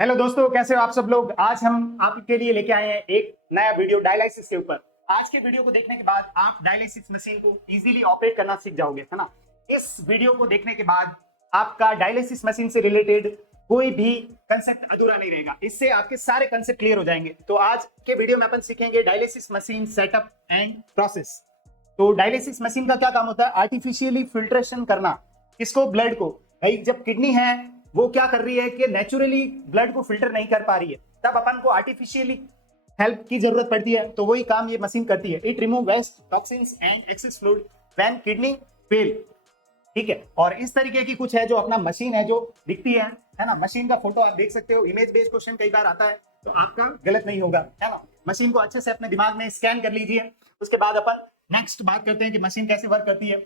Hello दोस्तों, कैसे हो आप सब लोग। आज हम आपके लिए लेके आए हैं एक नया वीडियो डायलिसिस के ऊपर। आज के वीडियो को देखने के बाद आप डायलिसिस मशीन को इजीली ऑपरेट करना सीख जाओगे, है ना। इस वीडियो को देखने के बाद आपका डायलिसिस मशीन से रिलेटेड कोई भी कंसेप्ट अधूरा नहीं रहेगा। इससे आपके सारे कंसेप्ट क्लियर हो जाएंगे। तो आज के वीडियो में अपन सीखेंगे dialysis machine setup and process. तो डायलिसिस मशीन का क्या काम होता है? आर्टिफिशियली फिल्ट्रेशन करना। किसको? ब्लड को। भाई जब किडनी है वो क्या कर रही है कि नेचुरली ब्लड को फिल्टर नहीं कर पा रही है, तब अपन को आर्टिफिशियली हेल्प की जरूरत पड़ती है। तो वही काम ये मशीन करती है। It remove waste toxins and excess fluid when kidney fail. ठीक है। और इस तरीके की कुछ है जो अपना मशीन है जो दिखती है ना। मशीन का फोटो आप देख सकते हो। इमेज बेस्ड क्वेश्चन कई बार आता है तो आपका गलत नहीं होगा, है ना। मशीन को अच्छे से अपने दिमाग में स्कैन कर लीजिए। उसके बाद अपन नेक्स्ट बात करते हैं कि मशीन कैसे वर्क करती है।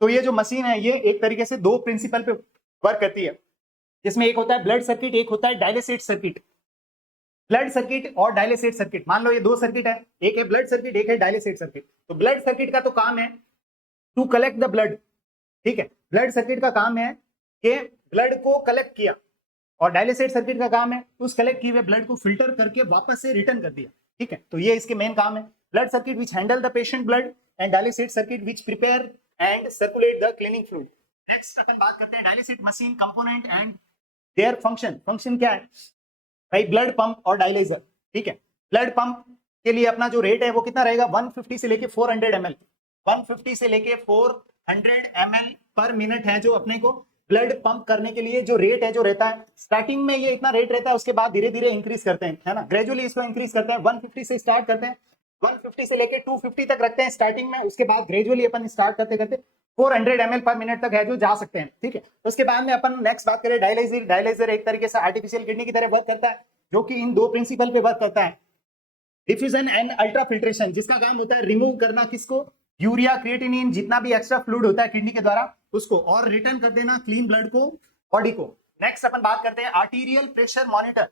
तो ये जो मशीन है ये एक तरीके से दो प्रिंसिपल पे वर्क करती है, जिसमें एक होता है ब्लड सर्किट, एक होता है डायलिसेट सर्किट। ब्लड सर्किट और डायलिसेट सर्किट, मान लो ये दो सर्किट है, एक है ब्लड सर्किट, एक है डायलिसेट सर्किट। तो ब्लड सर्किट का तो काम है टू कलेक्ट द ब्लड। ठीक है। ब्लड सर्किट का काम है कि ब्लड को कलेक्ट किया, और डायलिसेट सर्किट का काम है उस कलेक्ट किए हुए ब्लड को फिल्टर करके वापस से रिटर्न कर दिया। ठीक है। तो ये इसके मेन काम है। Blood circuit which handle the patient blood and dialysate circuit which prepare and circulate the cleaning fluid. Next अपन बात करते हैं dialysate machine component and their function. Function क्या है भाई? ब्लड पंप और डायलाइजर। ठीक है। ब्लड पंप के लिए अपना जो रेट है वो कितना रहेगा? 150 से लेके 400 ml। 150 से लेके 400 ml पर मिनट है जो अपने को ब्लड पंप करने के लिए जो रेट है जो रहता है। स्टार्टिंग में ये इतना रेट रहता है, उसके बाद धीरे धीरे इंक्रीज करते हैं, है ना। ग्रेजुअली इसको इंक्रीज करते हैं। 150 से स्टार्ट करते हैं, 150 से लेके 250 तक रखते हैं स्टार्टिंग में। उसके बाद ग्रेजुअली अपन स्टार्ट करते करते 400 ml पर मिनट तक है जो जा सकते हैं। ठीक है। उसके बाद में अपन नेक्स्ट बात करें डायलाइजर। डायलाइजर एक तरीके से आर्टिफिशियल किडनी की तरह वर्क करता है, जो कि इन दो प्रिंसिपल पे वर्क करता है। डिफ्यूजन एंड अल्ट्रा फिल्ट्रेशन, जिसका काम होता है रिमूव करना किसको? यूरिया, क्रिएटिनिन, जितना भी एक्स्ट्रा फ्लूइड होता है किडनी के द्वारा उसको, और रिटर्न कर देना क्लीन ब्लड को बॉडी को। नेक्स्ट अपन बात करते हैं arterial pressure monitor.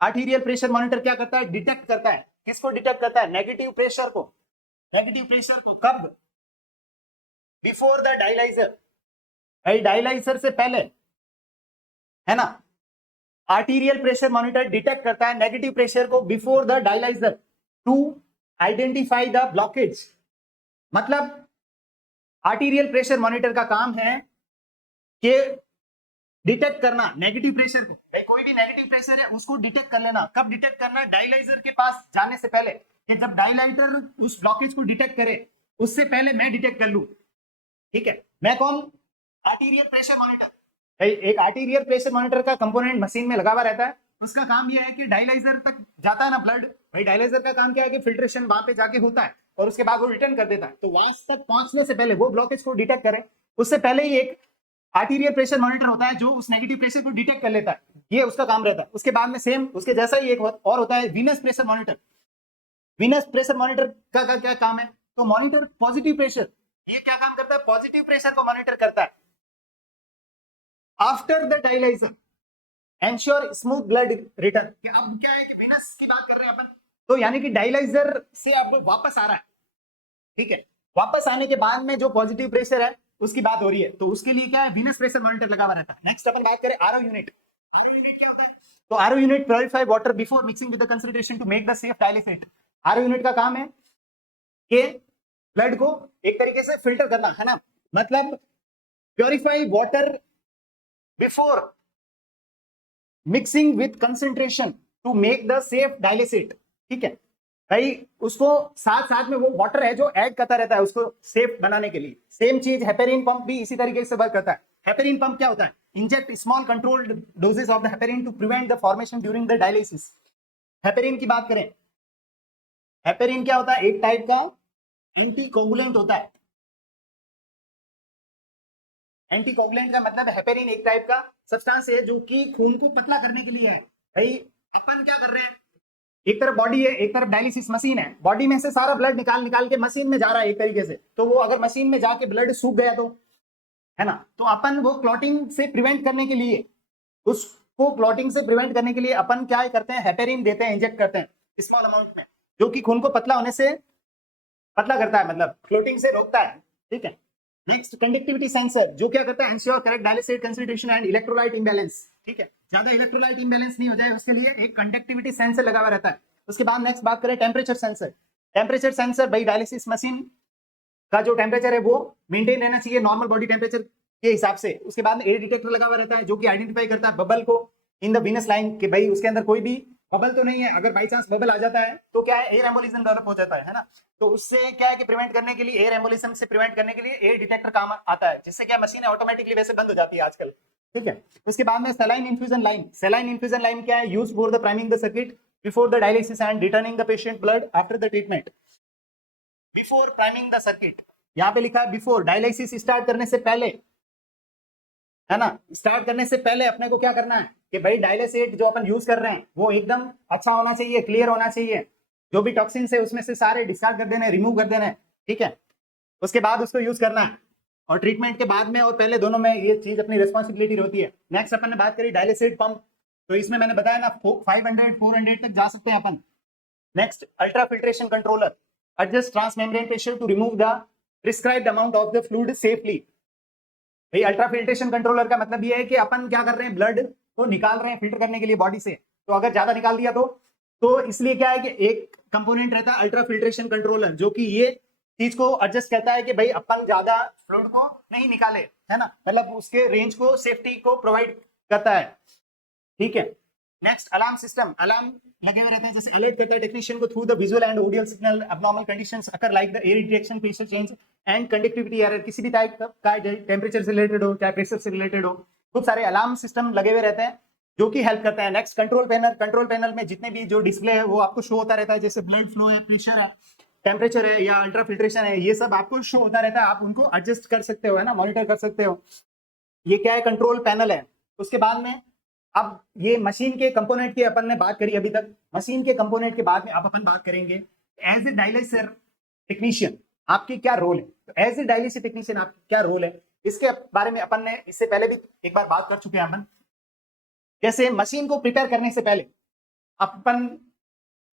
Arterial pressure monitor क्या करता है? डिटेक्ट करता है। किसको डिटेक्ट करता है? नेगेटिव प्रेशर को। नेगेटिव प्रेशर को कब? Before the dialyser. डायलाइजर से पहले, है ना। आर्टीरियल प्रेशर मॉनिटर डिटेक्ट करता है नेगेटिव प्रेशर को before the dialyser to identify the blockage. मतलब आर्टीरियल प्रेशर मॉनिटर का काम है कि डिटेक्ट करना नेगेटिव प्रेशर को। भाई कोई भी नेगेटिव प्रेशर है उसको डिटेक्ट कर लेना। कब डिटेक्ट करना? डायलाइजर के पास जाने से पहले, कि जब डायलाइटर उस ब्लॉकेज को डिटेक्ट करे उससे पहले मैं डिटेक्ट कर लूं। ठीक है। मैं कौन? Arterial pressure monitor. एक आर्टीरियल प्रेशर मॉनिटर का कंपोनेंट मशीन में लगा हुआ रहता है। उसका काम यह है कि डायलाइजर तक जाता है ना ब्लड। भाई डायलाइजर का काम क्या है कि फिल्ट्रेशन वहां पे जाके होता है और उसके बाद वो रिटर्न कर देता है। तो वहां तक पहुंचने से पहले वो ब्लॉकेज को डिटेक्ट करे उससे पहले ही एक आर्टीरियल प्रेशर मॉनिटर होता है जो उस नेगेटिव प्रेशर को डिटेक्ट कर लेता है। ये उसका काम रहता है। उसके बाद में सेम उसके जैसा ही एक और होता है Venus pressure monitor. Venus pressure monitor का क्या काम है? तो मॉनिटर पॉजिटिव प्रेशर। ये क्या काम करता है? पॉजिटिव प्रेशर को मॉनिटर करता है। After the dialyser ensure smooth blood return. अब क्या है कि वीनस की बात कर रहे हैं अपन, तो यानी कि डायलाइजर से अब वापस आ रहा है। ठीक है। वापस आने के बाद में जो पॉजिटिव प्रेशर है उसकी बात हो रही है, तो उसके लिए क्या है? वीनस प्रेशर मॉनिटर लगा हुआ रहता है। नेक्स्ट अपन बात करें आरओ यूनिट। आरओ यूनिट क्या होता है? तो RO unit purify water before mixing with the concentration to make the safe dialysate. RO unit का काम है कि ब्लड को एक तरीके से फिल्टर करना, है ना। मतलब purify water before mixing with concentration to make the safe dialysate. ठीक है। भाई उसको साथ साथ में वो वाटर है जो ऐड करता रहता है उसको सेफ बनाने के लिए। सेम चीज हेपेरिन पंप भी इसी तरीके से वर्क करता है। हेपेरिन पंप क्या होता है? Inject small controlled doses of the heparin to prevent the formation during the dialysis. Heparin की बात करें, हेपेरिन क्या होता है? एक टाइप का एंटीकोगुलेंट होता है। एंटीकोगुलेंट का मतलब हेपेरिन एक टाइप का सब्सटेंस है जो कि खून को पतला करने के लिए है। भाई अपन क्या कर रहे हैं? एक तरफ बॉडी है, एक तरफ डायलिसिस मशीन है। बॉडी में से सारा ब्लड निकाल निकाल के मशीन में जा रहा है एक तरीके से। तो वो अगर मशीन में जाके ब्लड सूख गया तो, है ना, तो अपन वो क्लॉटिंग से प्रिवेंट करने के लिए, उसको क्लॉटिंग से प्रिवेंट करने के लिए अपन क्या करते हैं? हेपेरिन देते हैं, इंजेक्ट करते हैं स्मॉल अमाउंट में, जो कि खून को पतला होने से पतला करता है, मतलब क्लॉटिंग से रोकता है। ठीक है। नेक्स्ट कंडक्टिविटी सेंसर, जो क्या करता है, ensure correct dialysis concentration and electrolyte imbalance, ठीक है, ज्यादा इलेक्ट्रोलाइट इंबैलेंस नहीं हो जाए उसके लिए एक कंडक्टिविटी सेंसर लगा हुआ रहता है। उसके बाद नेक्स्ट बात करें टेम्परेचर सेंसर। टेम्परेचर सेंसर भाई डायलिसिस मशीन का जो टेम्परेचर है वो मेंटेन रहना चाहिए नॉर्मल बॉडी टेम्परेचर के हिसाब से। उसके बाद एयर डिटेक्टर लगा हुआ रहता है जो कि आइडेंटिफाई करता है बबल को इन द वीनस लाइन कि भाई उसके अंदर कोई भी बबल तो नहीं है। अगर बाई चांस बबल आ जाता है तो क्या है, एयर एम्बोलिज्म डेवलप हो जाता है ना। तो उससे क्या है कि प्रिवेंट करने के लिए, एयर एम्बोलिज्म से प्रिवेंट करने के लिए एयर डिटेक्टर काम आता है, जिससे क्या मशीन ऑटोमेटिकली वैसे बंद हो जाती है आजकल, ठीक है। उसके बाद में saline infusion line. Saline infusion line क्या है, use for the priming the circuit before the dialysis and returning the patient blood after the treatment. Before priming the circuit, यहाँ पे लिखा है बिफोर, डायलिसिस स्टार्ट करने से पहले, है ना। स्टार्ट करने से पहले अपने को क्या करना है कि भाई डायलिसिस जो अपन यूज कर रहे हैं वो एकदम अच्छा होना चाहिए, क्लियर होना चाहिए, जो भी टॉक्सिन है उसमें से सारे डिस्कार्ड कर देने, रिमूव कर देने, ठीक है। उसके बाद उसको यूज करना है, और ट्रीटमेंट के बाद में और पहले दोनों में ये चीज अपनी रिस्पॉन्सिबिलिटी होती है। नेक्स्ट अपन ने बात करी डायलिसिस पंप, तो इसमें मैंने बताया ना 500 400 तक जा सकते हैं अपन। Next ultra filtration controller, adjust transmembrane pressure to remove the prescribed amount of the fluid safely. भाई अल्ट्रा फिल्ट्रेशन कंट्रोलर का मतलब ये है कि अपन क्या कर रहे हैं, ब्लड को निकाल रहे हैं फिल्टर करने के लिए बॉडी से, तो अगर ज्यादा निकाल दिया तो इसलिए क्या है कि एक कंपोनेंट रहता है अल्ट्रा फिल्ट्रेशन कंट्रोलर, जो कि ये चीज को एडजस्ट करता है कि भाई अपन ज्यादा फ्लूइड को नहीं निकाले, है ना, मतलब उसके रेंज को, सेफ्टी को प्रोवाइड करता है, ठीक है। नेक्स्ट अलार्म सिस्टम, अलार्म लगे हुए रहते हैं, जैसे अलर्ट करता है टेक्नीशियन को through the visual and audio signal abnormal conditions occur like the air detection, pressure change and conductivity error. किसी भी टाइप का टेम्परेचर से रिलेटेड हो चाहे प्रेशर से रिलेटेड हो, खूब सारे अलार्म सिस्टम लगे हुए रहते हैं जो कि हेल्प करते हैं। Next control panel, control panel में जितने भी जो डिस्प्ले है वो आपको शो होता रहता है, जैसे ब्लड फ्लो है, प्रेशर है, टेम्परेचर है या अल्ट्रा फिल्ट्रेशन है, ये सब आपको शो होता रहता है, आप उनको एडजस्ट कर सकते हो, है ना, मॉनिटर कर सकते हो। ये क्या है, कंट्रोल पैनल है। उसके बाद में अब ये मशीन के कंपोनेंट की अपन ने बात करी अभी तक, मशीन के कंपोनेंट के बाद में अब अपन बात करेंगे एज ए डायलिसिस टेक्नीशियन आपकी क्या रोल है। तो एज ए डायलिसिस टेक्नीशियन आपकी क्या रोल है, इसके बारे में अपन ने इससे पहले भी एक बार बात कर चुके हैं अपन। जैसे मशीन को प्रिपेयर करने से पहले अपन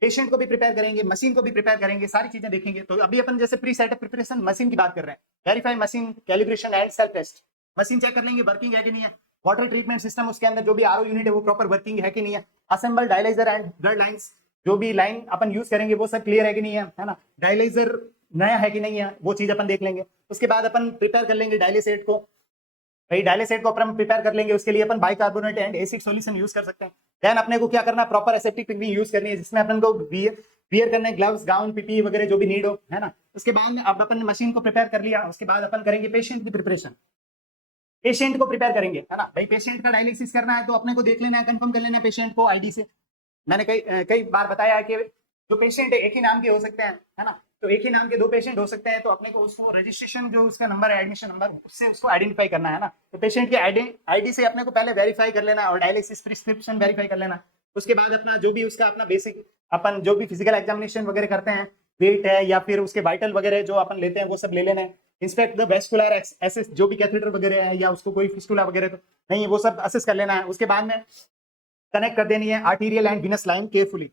पेशेंट को भी प्रिपेयर करेंगे, मशीन को भी प्रिपेयर करेंगे, सारी चीजें देखेंगे। तो अभी अपन जैसे प्री सेटअप प्रिपरेशन मशीन की बात कर रहे हैं, verify machine, calibration and self test. Machine check कर लेंगे वर्किंग है कि नहीं है, वाटर ट्रीटमेंट सिस्टम उसके अंदर जो भी आरओ यूनिट है वो प्रॉपर वर्किंग है कि नहीं है, assemble dialyser and blood lines, जो भी लाइन अपन यूज करेंगे वो सब क्लियर है कि नहीं है ना, डायलाइजर नया है कि नहीं है, वो चीज अपन देख लेंगे। उसके बाद अपन प्रिपेयर कर लेंगे डायलिसेट को। भाई डायलिसेट को अपन प्रिपेयर कर लेंगे, उसके लिए अपन bicarbonate and acid solution use कर सकते हैं। देन अपने को क्या करना है, प्रॉपर एसेप्टिक टेक्निक यूज करनी है, जिसमें अपन को वियर करने ग्लव्स, गाउन, पीपी वगैरह जो भी नीड हो, है ना। उसके बाद में अब अपन मशीन को प्रिपेयर कर लिया, उसके बाद अपन करेंगे पेशेंट की प्रिपरेशन, पेशेंट को प्रिपेयर करेंगे, है ना। भाई पेशेंट का डायलिसिस करना है तो अपने को देख लेना है, कंफर्म कर लेना है पेशेंट को आईडी से। मैंने कई बार बताया है कि जो पेशेंट है एक ही नाम के हो सकते हैं, है ना, तो एक ही नाम के दो पेशेंट हो सकते हैं, तो अपने को उसको रजिस्ट्रेशन जो उसका नंबर है, एडमिशन नंबर, उससे उसको आइडेंटिफाई करना है ना। तो पेशेंट की आईडी से अपने को पहले वेरीफाई कर लेना और डायलिसिस प्रिस्क्रिप्शन वेरीफाई कर लेना। उसके बाद अपना जो भी उसका अपना बेसिक अपन जो भी फिजिकल एग्जामिनेशन वगैरह करते हैं, वेट है या फिर उसके वाइटल वगैरह जो अपन लेते हैं वो सब ले लेना है। इंस्पेक्ट द वेस्कुलर एसेस, जो भी कैथेटर वगैरह है या उसको कोई फिस्टुला वगैरह तो नहीं है, वो सब असेस कर लेना है। उसके बाद में कनेक्ट कर देनी है arterial and venous line carefully.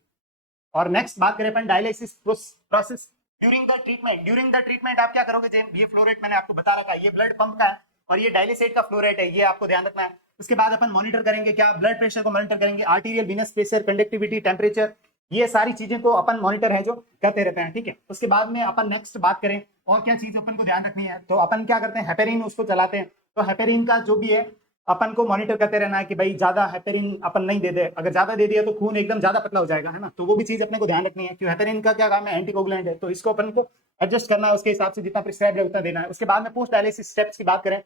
और नेक्स्ट बात करें अपन dialysis process during the treatment. During the treatment आप क्या करोगे, ये फ्लो रेट मैंने आपको बता रखा है, ये ब्लड पंप का है और ये डायलिसेट का फ्लो रेट है, ये आपको ध्यान रखना है। उसके बाद अपन मॉनिटर करेंगे, क्या ब्लड प्रेशर को मॉनिटर करेंगे, arterial Venus pressure, conductivity, temperature, ये सारी चीजें को अपन मॉनिटर है जो करते रहते हैं, ठीक है। उसके बाद में अपन नेक्स्ट बात करें और क्या चीज अपन को ध्यान रखनी है, तो अपन क्या करते हैं, हेपेरिन उसको चलाते हैं। तो हेपेरिन का जो भी है अपन को मॉनिटर करते रहना है कि भाई ज्यादा हेपेरिन अपन नहीं दे दे, अगर ज्यादा दे दिया तो खून एकदम ज्यादा पतला हो जाएगा, है ना। तो वो भी चीज अपने को ध्यान रखनी है कि हेपेरिन का क्या काम है, एंटीकोगुलेंट है, तो इसको अपन को एडजस्ट करना है, उसके हिसाब से जितना प्रिस्क्राइब है उतना देना है। उसके बाद में पोस्ट डायलिसिस स्टेप्स की बात करें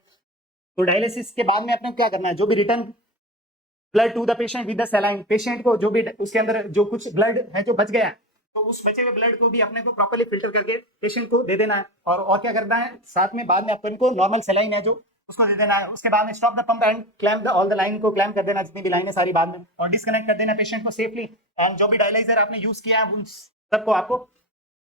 तो डायलिसिस के बाद में अपने क्या करना है, जो भी return blood to the patient with the saline, patient को जो भी उसके अंदर जो कुछ ब्लड है जो बच गया है तो उस बचे हुए ब्लड को भी अपने को प्रॉपर्ली फिल्टर करके पेशेंट को दे देना है। और क्या करना है, साथ में बाद में अपन को नॉर्मल सलाइन है जो उसको दे देना है। उसके बाद में stop the pump and clamp the all the line को क्लैम्प कर देना, जितनी भी लाइन है सारी बाद में, और डिस्कनेक्ट कर देना पेशेंट को सेफली। एंड जो भी डायलाइजर आपने यूज किया है उन सबको आपको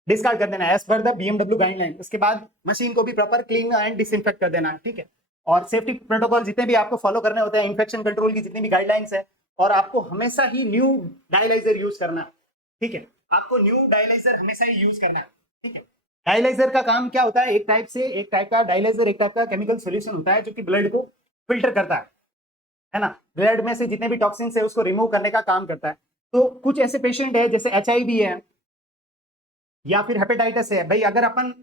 डिस्कार्ड कर देना है as per the BMW guideline. उसके बाद मशीन को भी प्रॉपर क्लीन एंड डिसइंफेक्ट कर देना है, ठीक है। और सेफ्टी प्रोटोकॉल जितने भी आपको फॉलो करने होते हैं, इन्फेक्शन कंट्रोल की जितनी भी गाइडलाइंस है, और आपको हमेशा ही न्यू डायलाइजर यूज करना है, ठीक है। आपको न्यू डायलाइजर हमेशा ही यूज करना है, ठीक है। डायलाइजर का काम क्या होता है, एक टाइप का डायलाइजर एक टाइप का केमिकल सॉल्यूशन होता है जो कि ब्लड को फिल्टर करता है ना, ब्लड में से जितने भी टॉक्सिन्स है उसको रिमूव करने का काम करता है। तो कुछ ऐसे पेशेंट है जैसे HIV है या फिर हेपेटाइटिस है, भाई अगर अपन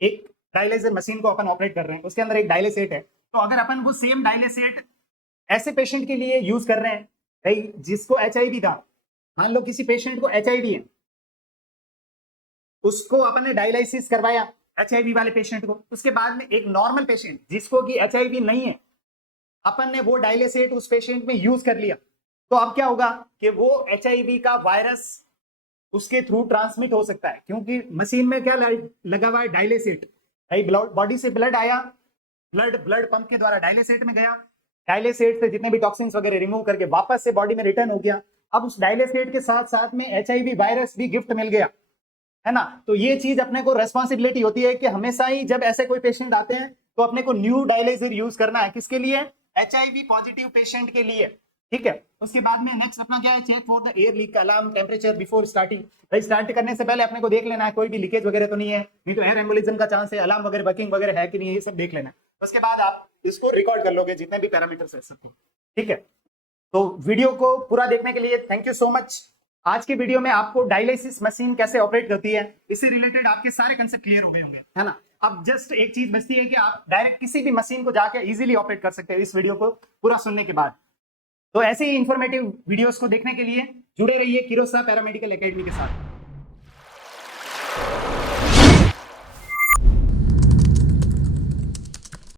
एक डायलाइजर मशीन को अपन ऑपरेट कर रहे हैं, उसके अंदर एक डायलेसेट है, तो अगर अपन वो सेम डायलेसेट ऐसे पेशेंट के लिए यूज कर रहे हैं भाई जिसको HIV था, मान लो किसी पेशेंट को HIV है, उसको अपन ने डायलाइसिस करवाया HIV वाले पेशेंट को, उसके बाद में एक नॉर्मल पेशेंट जिसको कि HIV नहीं है, अपन ने वो डायलेसेट उस पेशेंट में यूज कर लिया, तो अब क्या होगा कि वो HIV का वायरस उसके थ्रू ट्रांसमिट हो सकता है, क्योंकि मशीन में क्या लगा हुआ है, डायलेसेट। भाई बॉडी से ब्लड आया, ब्लड पंप के द्वारा डायलेसेट में गया, डायलेसेट से जितने भी टॉक्सिन्स वगैरह रिमूव करके वापस से बॉडी में रिटर्न हो गया। अब उस डायलेसेट के साथ साथ में HIV वायरस भी गिफ्ट मिल गया, है ना। तो ये चीज अपने को रेस्पॉन्सिबिलिटी होती है कि हमेशा ही जब ऐसे कोई पेशेंट आते हैं तो अपने को न्यू डायलाइजर यूज करना है, किसके लिए, HIV पॉजिटिव पेशेंट के लिए, ठीक है। उसके बाद में नेक्स्ट अपना क्या है, check for the air leak alarm temperature before starting. भाई स्टार्ट करने से पहले अपने को देख लेना है कोई भी लीकेज वगैरह तो नहीं है, नहीं तो एयर एम्बोलिज्म का चांस है, अलार्म वगैरह वर्किंग वगैरह है कि नहीं, ये सब देख लेना है। उसके बाद आप इसको रिकॉर्ड कर लोगे जितने भी पैरामीटर्स है सबको, ठीक है। तो वीडियो को पूरा देखने के लिए थैंक यू सो मच। आज के वीडियो में आपको डायलिसिस मशीन कैसे ऑपरेट करती है इससे रिलेटेड आपके सारे कंसेप्ट क्लियर हो गए होंगे, है ना। अब जस्ट एक चीज बचती है कि आप डायरेक्ट किसी भी मशीन को जाके इजीली ऑपरेट कर सकते हैं इस वीडियो को पूरा सुनने के बाद। तो ऐसे ही इंफॉर्मेटिव वीडियोस को देखने के लिए जुड़े रहिए किरोसा पैरामेडिकल एकेडमी के साथ।